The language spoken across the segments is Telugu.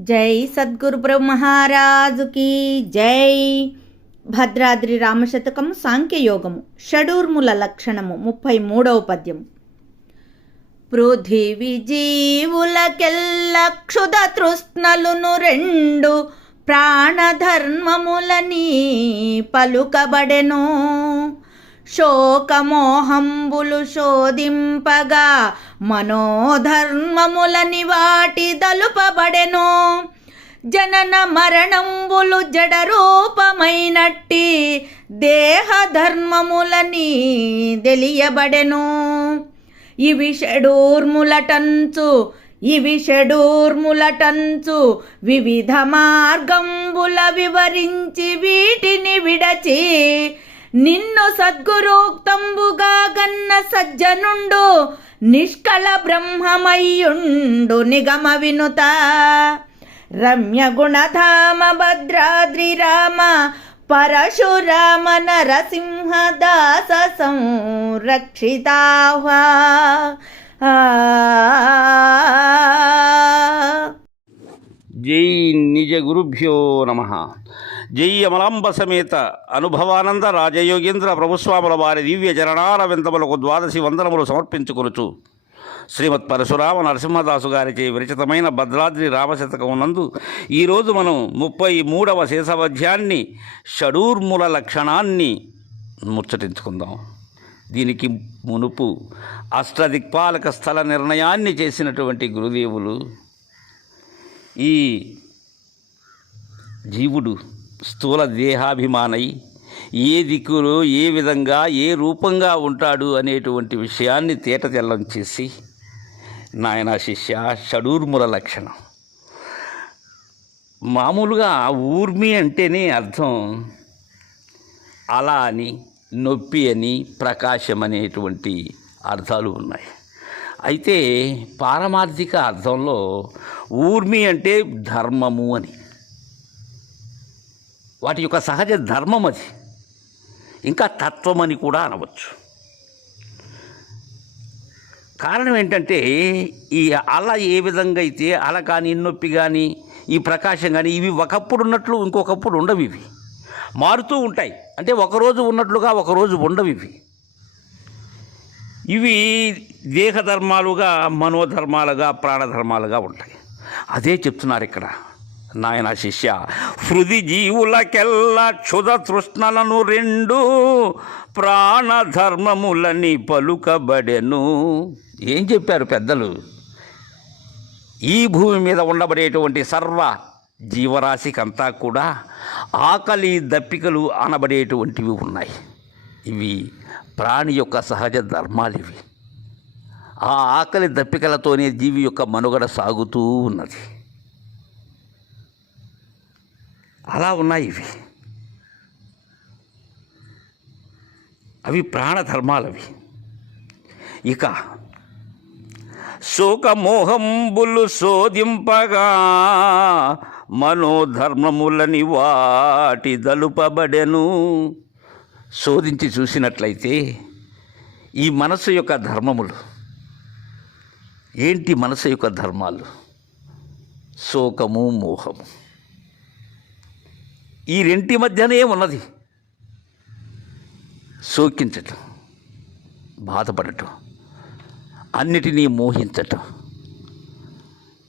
జై సద్గురు బ్రహ్మహారాజుకి జై. భద్రాద్రి రామశతకం సాంఖ్యయోగము షడూర్ముల లక్షణము ముప్పై మూడవ పద్యం. పృథివి జీవులకెల్ల క్షుద తృష్ణలును రెండు ప్రాణధర్మములని పలుకబడెను. శోకమోహంబులు శోధింపగా మనోధర్మములని వాటి దలుపబడెను. జనన మరణంబులు జడరూపమైనట్టి దేహధర్మములని తెలియబడెను. ఇవి షడూర్ములటంచు ఇవి షడూర్ములటంచు వివిధ మార్గంబుల వివరించి వీటిని విడచి నిన్ను సద్గురోక్తంబుగా గన్న సజ్జనుండు నిష్కల బ్రహ్మమయ్యుండు నిగమ వినుత. రమ్య గుణధామ భద్రాద్రి రామ పరశురామ నరసింహదాస సంరక్షితాహ్వా ఆ. జై నిజ గురుభ్యో నమ. జై అమలాంబ సమేత అనుభవానంద రాజయోగేంద్ర ప్రభుస్వాముల వారి దివ్య చరణాల వింతములకు ద్వాదశి వందనములు సమర్పించుకొనుచు. శ్రీమత్ పరశురామ నరసింహదాసు గారిచే విరచితమైన భద్రాద్రి రామశతకం నందు ఈరోజు మనం ముప్పై మూడవ శేషవధ్యాన్ని షడూర్ముల లక్షణాన్ని ముచ్చటించుకుందాం. దీనికి మునుపు అష్టదిక్పాలక స్థల నిర్ణయాన్ని చేసినటువంటి గురుదేవులు ఈ జీవుడు స్థూల దేహాభిమానై ఏ దిక్కులో ఏ విధంగా ఏ రూపంగా ఉంటాడు అనేటువంటి విషయాన్ని తేటతెల్లం చేసి నాయన శిష్య షడూర్ముల లక్షణం. మామూలుగా ఊర్మి అంటేనే అర్థం అలా అని నొప్పి అని ప్రకాశం అనేటువంటి అర్థాలు ఉన్నాయి. అయితే పారమార్థిక అర్థంలో ఊర్మి అంటే ధర్మము అని. వాటి యొక్క సహజ ధర్మం అది. ఇంకా తత్వం అని కూడా అనవచ్చు. కారణం ఏంటంటే ఈ అల ఏ విధంగా అయితే అల కానీ నొప్పి కానీ ఈ ప్రకాశం కానీ ఇవి ఒకప్పుడు ఉన్నట్లు ఇంకొకప్పుడు ఉండవు ఇవి. మారుతూ ఉంటాయి. అంటే ఒకరోజు ఉన్నట్లుగా ఒకరోజు ఉండవు ఇవి. ఇవి దేహధర్మాలుగా మనోధర్మాలుగా ప్రాణధర్మాలుగా ఉంటాయి. అదే చెప్తున్నారు ఇక్కడ. నాయన శిష్య హృది జీవులకెల్లా క్షుద తృష్ణలను రెండు ప్రాణధర్మములని పలుకబడెను. ఏం చెప్పారు పెద్దలు? ఈ భూమి మీద ఉండబడేటువంటి సర్వ జీవరాశికంతా కూడా ఆకలి దప్పికలు అనబడేటువంటివి ఉన్నాయి. ఇవి ప్రాణి యొక్క సహజ ధర్మాలు ఇవి. ఆ ఆకలి దప్పికలతోనే జీవి యొక్క మనుగడ సాగుతూ ఉన్నది. అలా ఉన్నాయి ఇవి. అవి ప్రాణధర్మాలవి ఇక శోకమోహంబులు శోధింపగా మనోధర్మములని వాటి దలుపబడెను. శోధించి చూసినట్లయితే ఈ మనసు యొక్క ధర్మములు. ఏంటి మనసు యొక్క ధర్మాలు? శోకము మోహము. ఈ రెంటి మధ్యనే ఉన్నది. శోకించటం బాధపడటం అన్నిటినీ మోహించటం.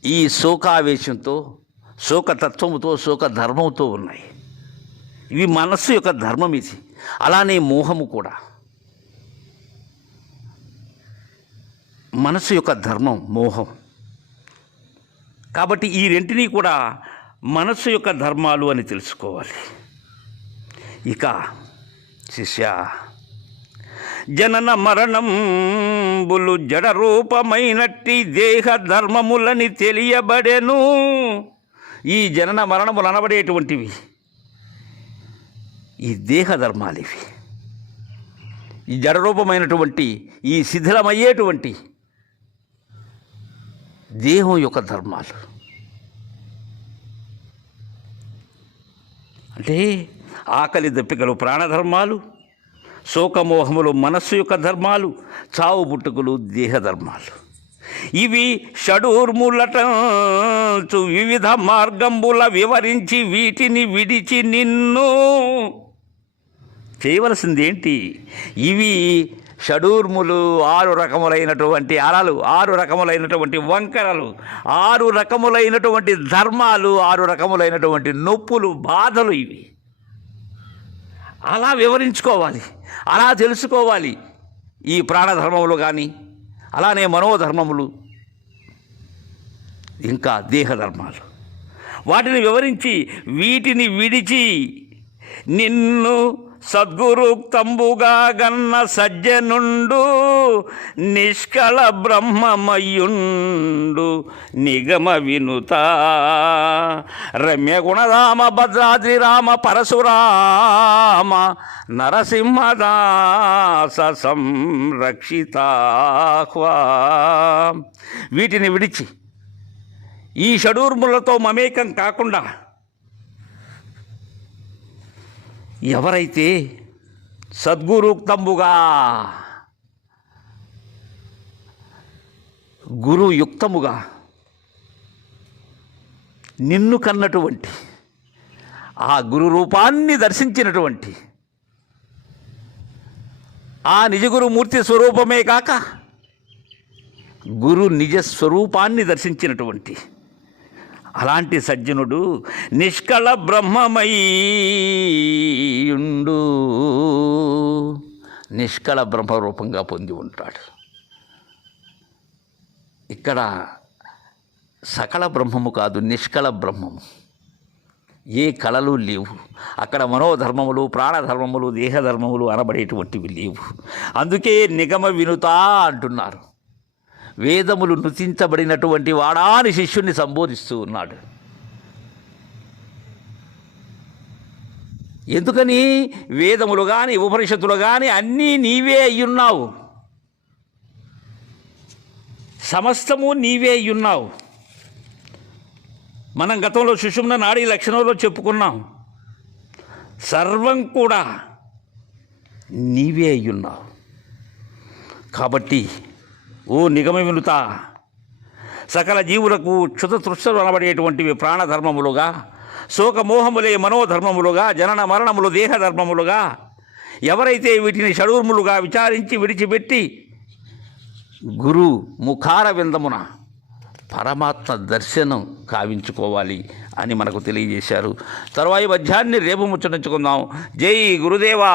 ఈ శోకావేశంతో శోకతత్వముతో శోకధర్మంతో ఉన్నాయి. ఇవి మనస్సు యొక్క ధర్మం ఇది. అలానే మోహము కూడా. మనసు యొక్క ధర్మం మోహం. కాబట్టి ఈ రెంటినీ కూడా మనస్సు యొక్క ధర్మాలు అని తెలుసుకోవాలి. ఇక శిష్య జనన మరణంబులు జడ రూపమైనట్టి దేహ ధర్మములని తెలియబడెను. ఈ జనన మరణములు అనబడేటువంటివి. ఈ దేహ ధర్మాలు ఇవి ఈ జడరూపమైనటువంటి ఈ శిథిలమయ్యేటువంటి దేహం యొక్క ధర్మాలు. అంటే ఆకలి దప్పికలు ప్రాణధర్మాలు శోకమోహములు మనస్సు యొక్క ధర్మాలు చావు పుట్టుకలు దేహధర్మాలు. ఇవి షడూర్ములటంచు వివిధ మార్గంబుల వివరించి వీటిని విడిచి నిన్ను. చేయవలసింది ఏంటి ఇవి షడూర్ములు ఆరు రకములైనటువంటి అలలు ఆరు రకములైనటువంటి వంకరలు ఆరు రకములైనటువంటి ధర్మాలు ఆరు రకములైనటువంటి నొప్పులు బాధలు ఇవి. అలా వివరించుకోవాలి అలా తెలుసుకోవాలి ఈ ప్రాణధర్మములు కానీ అలానే మనోధర్మములు ఇంకా దేహధర్మాలు. వాటిని వివరించి వీటిని విడిచి నిన్ను సద్గురుక్తంబుగా గన్న సజ్జనుండు నిష్కళ బ్రహ్మమయ్యుండు నిగమ వినుత. రమ్య గుణరామ భద్రాద్రి రామ పరశురామ నరసింహదాస సంరక్షితాహ్వా. వీటిని విడిచి ఈ షడూర్ములతో మమేకం కాకుండా ఎవరైతే సద్గురుక్తంబుగా గురుయుక్తముగా నిన్ను కన్నటువంటి ఆ గురు రూపాన్ని దర్శించినటువంటి ఆ నిజగురుమూర్తి స్వరూపమే కాక గురు నిజ స్వరూపాన్ని దర్శించినటువంటి అలాంటి సజ్జనుడు నిష్కళ బ్రహ్మమయ్యుండు నిష్కళ బ్రహ్మరూపంగా పొంది ఉంటాడు. ఇక్కడ సకల బ్రహ్మము కాదు నిష్కళ బ్రహ్మము. ఏ కళలు లేవు. అక్కడ మనోధర్మములు ప్రాణధర్మములు దేహధర్మములు అనబడేటువంటివి లేవు. అందుకే నిగమ వినుతా అంటున్నారు. వేదములు నృతించబడినటువంటి వాడాని శిష్యుణ్ణి సంబోధిస్తూ ఉన్నాడు. ఎందుకని? వేదములు కానీ ఉపనిషత్తులు కానీ అన్నీ నీవే అయ్యున్నావు. సమస్తము నీవే అయ్యున్నావు. మనం గతంలో సుషుమ్న నాడీ లక్షణంలో చెప్పుకున్నాం. సర్వం కూడా నీవే అయ్యున్నావు. కాబట్టి ఓ నిగమ వినుత. సకల జీవులకు క్షుత తృష్ణలు అనబడేటువంటివి ప్రాణధర్మములుగా శోకమోహములే మనోధర్మములుగా జనన మరణములు దేహధర్మములుగా ఎవరైతే వీటిని షడూర్ములుగా విచారించి విడిచిపెట్టి గురు ముఖార విందమున పరమాత్మ దర్శనం కావించుకోవాలి అని మనకు తెలియజేశారు. తరువాయి మధ్యాన్ని రేపు ముచ్చటించుకుందాం. జై గురుదేవా!